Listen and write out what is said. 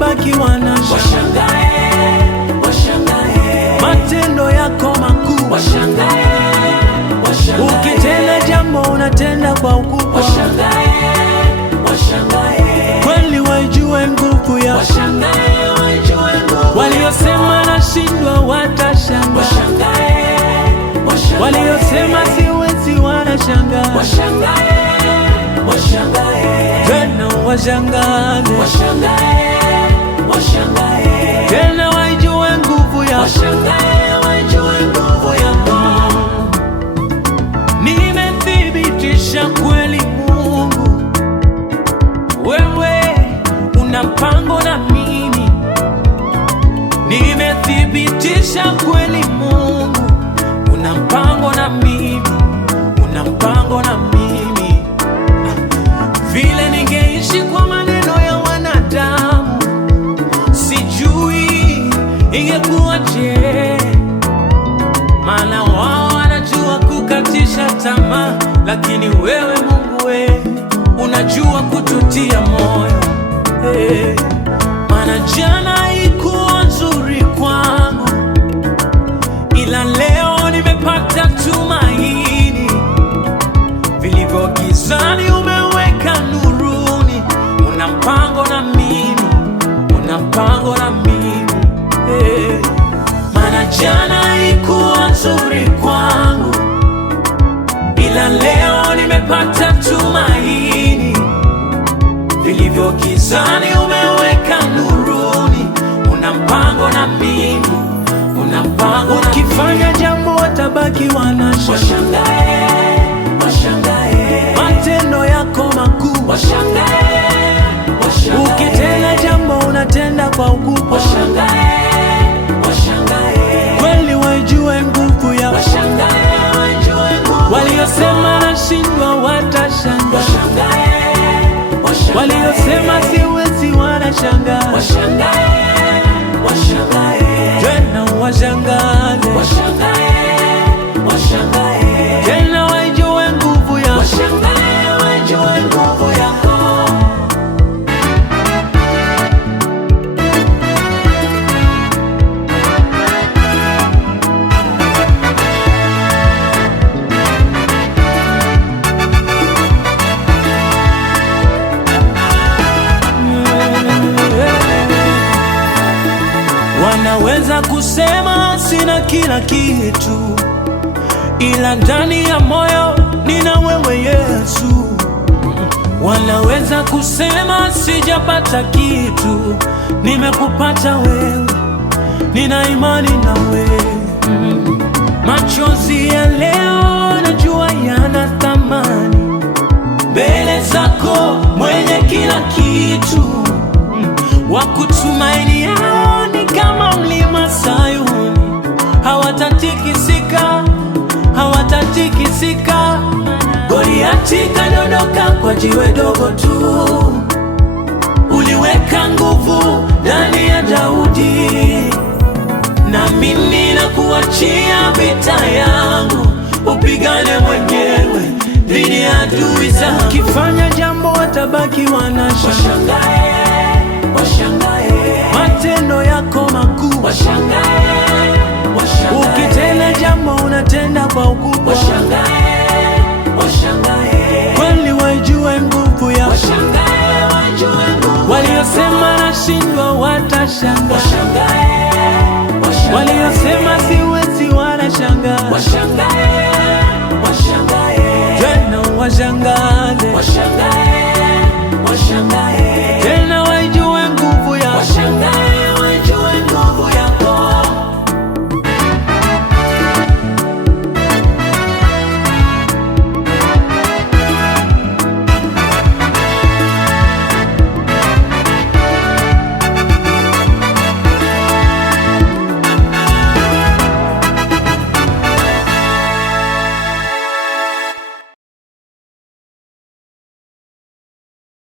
watabaki wanashangaa, matendo yako makuu. Ukitenda jambo unatenda kwa ukubwa, kweli waijue nguvu yako. Waliosema nashindwa watashangaa, waliosema siwezi wanashangaa. Tena washangaze, tena waijue nguvu yako. Nimethibitisha kweli Mungu, wewe una mpango na mimi. Nimethibitisha kweli Mungu, una mpango na mimi, una mpango na mimi. Vile ningeishi kwa maneno ya wanadamu, sijui ingekuwaje, maana wao wanajua kukatisha tamaa, lakini wewe Mungu unajua kututia moyo. Maana jana haikuwa nzuri kwangu, ila leo nimepata tumaini. Vilivyo gizani umeweka nuruni, una mpango na mimi, una mpango na mimi. Maana jana haikuwa nzuri kwangu, ila leo nimepata tumaini. Vilivyo gizani umeweka nuruni, una mpango na mimi, una mpango. Ukifanya jambo watabaki wanashangaa, matendo yako makuu. Ukitenda jambo unatenda kwa ukubwa, kweli waijue nguvu yako. Waliosema nashindwa watashangaa, waliosema siwezi wanashangaa. Tena washangaze, tena waijue nguvu yako. Wanaweza kusema sina kila kitu, ila ndani ya moyo nina wewe Yesu. Wanaweza kusema sijapata kitu, nimekupata wewe, nina imani na wewe. Machozi ya leo najua yana thamani mbele zako, mwenye kila kitu. Wakutumaini yao ni kama mlima Sayuni, hawatatikisika, hawatatikisika. Goliati kadondoka kwa jiwe dogo tu, uliweka nguvu ndani ya Daudi. Na mimi nakuachia vita yangu, upigane mwenyewe dhidi ya adui zangu. Ukifanya jambo watabaki wanashangaa, matendo yako makuu. Ukitenda jambo unatenda kwa ukubwa, kweli waijue nguvu yako. Waliosema nashindwa watashangaa, waliosema siwezi wanashangaa. Tena washangaze,